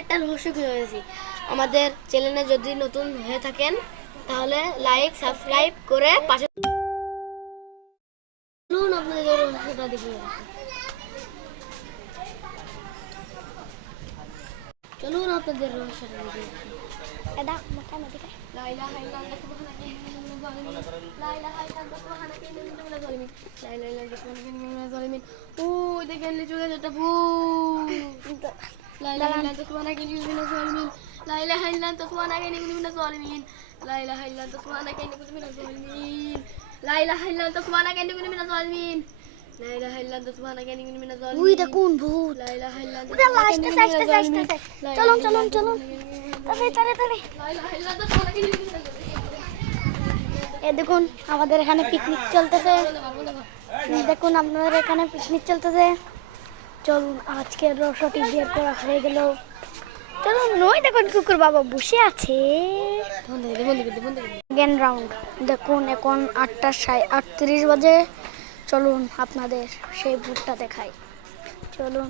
একটা রহস্য খুঁজে পেয়েছি। আমাদের চ্যানেলে যদি নতুন হয়ে থাকেন তাহলে লাইক সাবস্ক্রাইব করে পাশে চলুন আপনাদের রহস্যটা দেখিয়ে রাখি। চলুন আপনাদের রহস্যটা দেখিয়ে রাখি। এটা মাথা মেদিকে লা ইলাহা ইল্লাল্লাহ সুবহানাকা ইন্নী মিনাজ জালিমিন। লা ইলাহা ইল্লাল্লাহ সুবহানাকা ইন্নী মিনাজ জালিমিন। লা ইলাহা ইল্লাল্লাহ সুবহানাকা ইন্নী মিনাজ জালিমিন। ওই দেখেন নিচে একটা ভূত। লা ইলাহা ইল্লাল্লাহ সুবহানাকা ইন্নী মিনাজ জালিমিন। লা ইলাহা ইল্লাল্লাহ সুবহানাকা ইন্নী মিনাজ জালিমিন। লা ইলাহা ইল্লাল্লাহ সুবহানাকা ইন্নী মিনাজ জালিমিন। লা ইলাহা ইল্লাল্লাহ সুবহানাকা ইন্নী মিনাজ জালিমিন। লা ইলাহা ইল্লাল্লাহ সুবহানাকা ইন্নী মিনাজ জালিমিন। ওই দেখুন ভূত। লা ইলাহা ইল্লাল্লাহ ওটা লাস্টে আসতে চলুন চলুন চলুন তাড়াতাড়ি লা ইলাহা ইল্লাল্লাহ সুবহানাকা ইন্নী মিনাজ জালিমিন। এই দেখুন আমাদের এখানে পিকনিক চলতেছে। দেখুন আপনাদের এখানে পিকনিক চলতেছে। চলুন আজকের রসটি বের করা হয়ে গেল। চলুন ওই দেখুন কুকুর বাবা বসে আছে। সেকেন্ড রাউন্ড দেখুন এখন 8:38 বাজে। চলুন আপনাদের সেই ভূতটা দেখাই। চলুন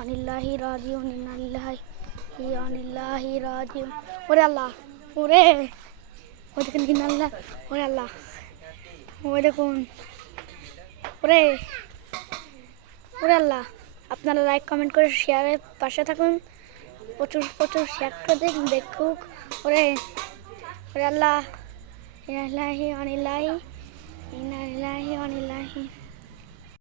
ইন্নাল্লাহি রাজিউন ইন্নাল্লাহি রাজিউন। ওরে আল্লাহ ওরে ওই দেখুন ইন্নাল্লাহ ওরে আল্লাহ ওই দেখুন ওরে ওরে আল্লাহ। আপনারা লাইক কমেন্ট করে শেয়ারের পাশে থাকুন। প্রচুর শেয়ার করে দেখুক। ওরে ওরে আল্লাহ ইন্নাল্লাহি ওয়া ইন্না ইলাইহি রাজিউন।